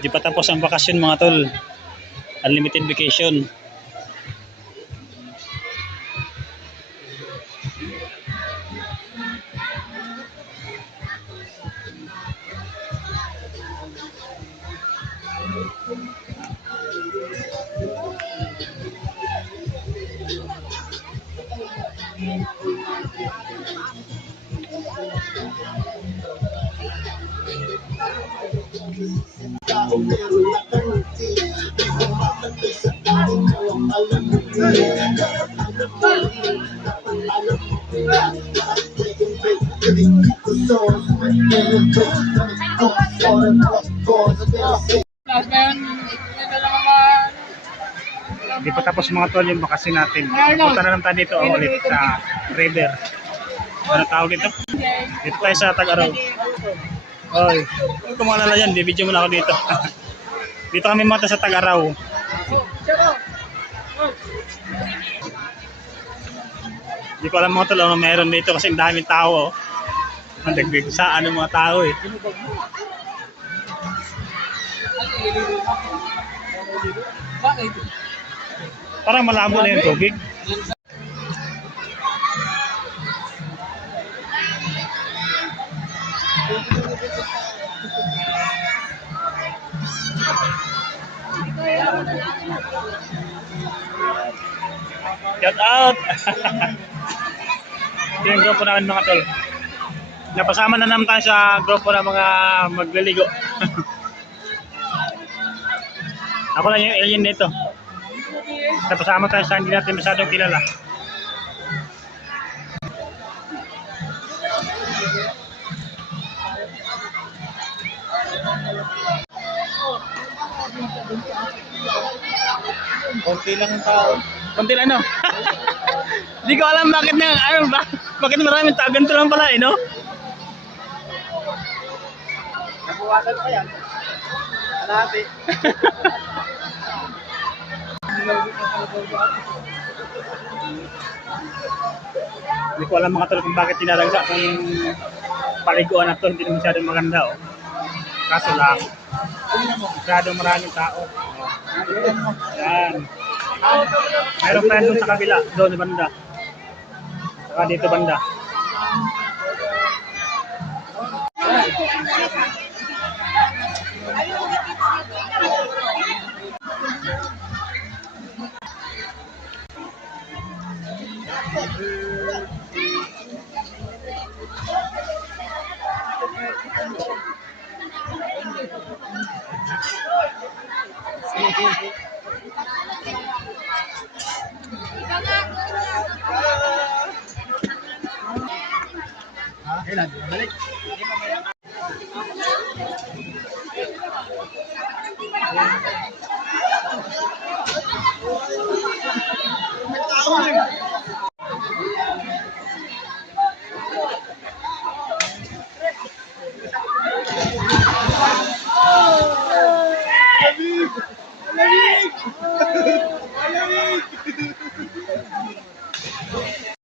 Di pa tapos ang bakasyon mga tol. Unlimited vacation. Hindi pa tapos mga tol yung bakasyon natin. Punta na lang tayo dito ulit sa river. Ano tawag dito? Dito tayo sa Tag-Araw. Oy, kung maalala yan, bibidyo mo na ako dito. Dito kami mga sa Tag-Araw. Hindi ko alam mga tol ano meron dito kasi ang daming tao. Ang dagdag sa ano mga tao eh. Bakit? Parang malabo na yung tubig. Shout out! Yung grupo namin mga tol. Napasama na naman tayo sa grupo ng mga magliligo. Ako lang yung alien nito. Napasama tayo sa hindi natin masyadong kilala. Konti lang ang tao. Konti lang, no? Hindi ko alam bakit na, ano ba? Bakit maraming tao? Ganito lang pala, no? Nabuwasan pa yan. Kalahati. Hindi ko alam mga tol kung bakit tinalagsa kung paliguan na to. Hindi na masyadong maganda, oh. Kaso lang, masyadong maraming tao. Yan. Meron pa yan doon sa kabila, doon sa banda. Saka dito banda. Ilan? Balik. May tao.